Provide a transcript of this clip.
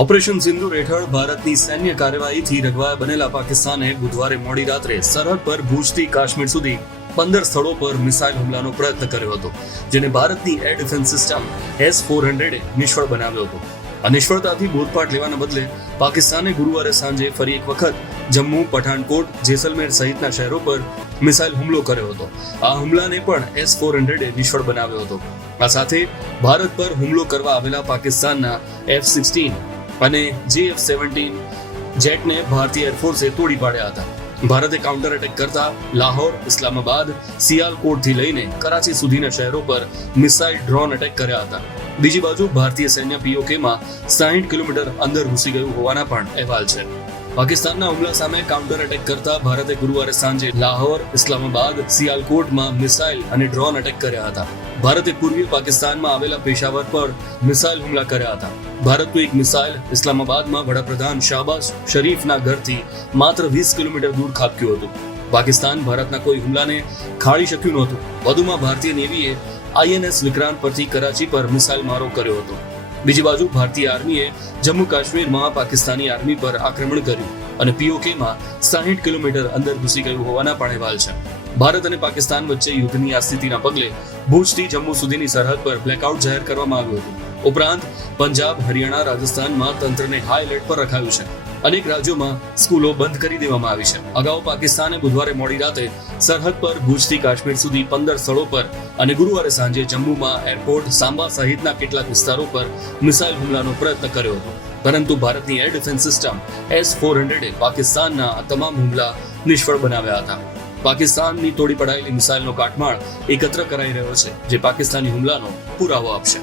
Operation સિંદુર હેઠળ ભારતની સૈન્ય કાર્યવાહીથી રઘવાયા બનેલા પાકિસ્તાને બુધવારે મોડી રાત્રે સરહદ પર ભુજથી કાશ્મીર સુધી પંદર સ્થળો પર મિસાઇલ હુમલાનો પ્રયત્ન કર્યો હતો, જેને ભારતની air defence system S four હંડ્રેડે નિષ્ફળ બનાવ્યો હતો. આ નિષ્ફળતાથી બોધપાઠ લેવાના બદલે પાકિસ્તાને ગુરુવારે સાંજે ફરી એક વખત જમ્મુ પઠાણકોટ જેસલમેર સહિતના શહેરો પર મિસાઇલ હુમલો કર્યો હતો. આ હુમલાને પણ એસ ફોર હંડ્રેડે નિષ્ફળ બનાવ્યો હતો. આ સાથે ભારત પર હુમલો કરવા આવેલા પાકિસ્તાનના એફ સિક્સટીન અને જીએફ સેવન્ટીન જેટને ભારતીય એરફોર્સે તોડી પાડ્યા હતા. ભારતે કાઉન્ટર એટેક કરતા લાહોર, ઇસ્લામાબાદ, સિયાલકોટથી લઈને કરાચી સુધીના શહેરો પર મિસાઇલ ડ્રોન એટેક કર્યા હતા. બીજી બાજુ ભારતીય સૈન્ય પીઓકેમાં સાહીઠ કિલોમીટર અંદર ઘૂસી ગયું હોવાના પણ અહેવાલ છે. પાકિસ્તાનના હુમલા સામે કાઉન્ટર એટેક કરતા ભારતે ગુરુવારે સાંજે લાહોર, ઇસ્લામાબાદ, સિયાલકોટમાં મિસાઇલ અને ડ્રોન એટેક કર્યા હતા. ભારતે પૂર્વીય પાકિસ્તાનમાં આવેલા પેશાવર પર મિસાઇલ હુમલા કર્યા હતા. ભારતનું એક મિસાઇલ ઇસ્લામાબાદમાં વડાપ્રધાન શાહબાઝ શરીફના ઘરથી માત્ર વીસ કિલોમીટર દૂર ખાબક્યું હતું. પાકિસ્તાન ભારતના કોઈ હુમલાને ખાળી શક્યું નહોતું. વધુમાં ભારતીય નેવીએ આઈએનએસ વિક્રાંત પરથી કરાચી પર મિસાઇલ મારો કર્યો હતો. બીજી બાજુ ભારતીય આર્મીએ જમ્મુ કાશ્મીરમાં પાકિસ્તાની આર્મી પર આક્રમણ કર્યું અને પીઓકેમાં સાહીઠ કિલોમીટર અંદર ઘૂસી ગયું હોવાના પણ અહેવાલ છે. ભારત અને પાકિસ્તાન વચ્ચે યુદ્ધની આ સ્થિતિના પગલે ભુજથી જમ્મુ સુધીની સરહદ પર બ્લેકઆઉટ જાહેર કરવામાં આવ્યું હતું. ઉપરાંત, પંજાબ, હરિયાણા, રાજસ્થાનમાં તંત્રને હાઈ એલર્ટ પર રખાયું છે. અનેક રાજ્યોમાં સ્કૂલો બંધ કરી દેવામાં આવી છે. અગાઉ પાકિસ્તાને બુધવારે મોડી રાતે સરહદ પર ભુજથી કાશ્મીર સુધી પંદર સ્થળો પર અને ગુરુવારે સાંજે જમ્મુમાં એરપોર્ટ, સાંબા સહિતના કેટલાક વિસ્તારો પર મિસાઇલ હુમલાનો પ્રયત્ન કર્યો હતો. પરંતુ ભારતની air defence system S four હંડ્રેડે પાકિસ્તાનના તમામ હુમલા નિષ્ફળ બનાવ્યા હતા. પાકિસ્તાનની તોડી પડાયેલી મિસાઇલનો કાટમાળ એકત્ર કરાઈ રહ્યો છે, જે પાકિસ્તાની હુમલાનો પુરાવો આપશે.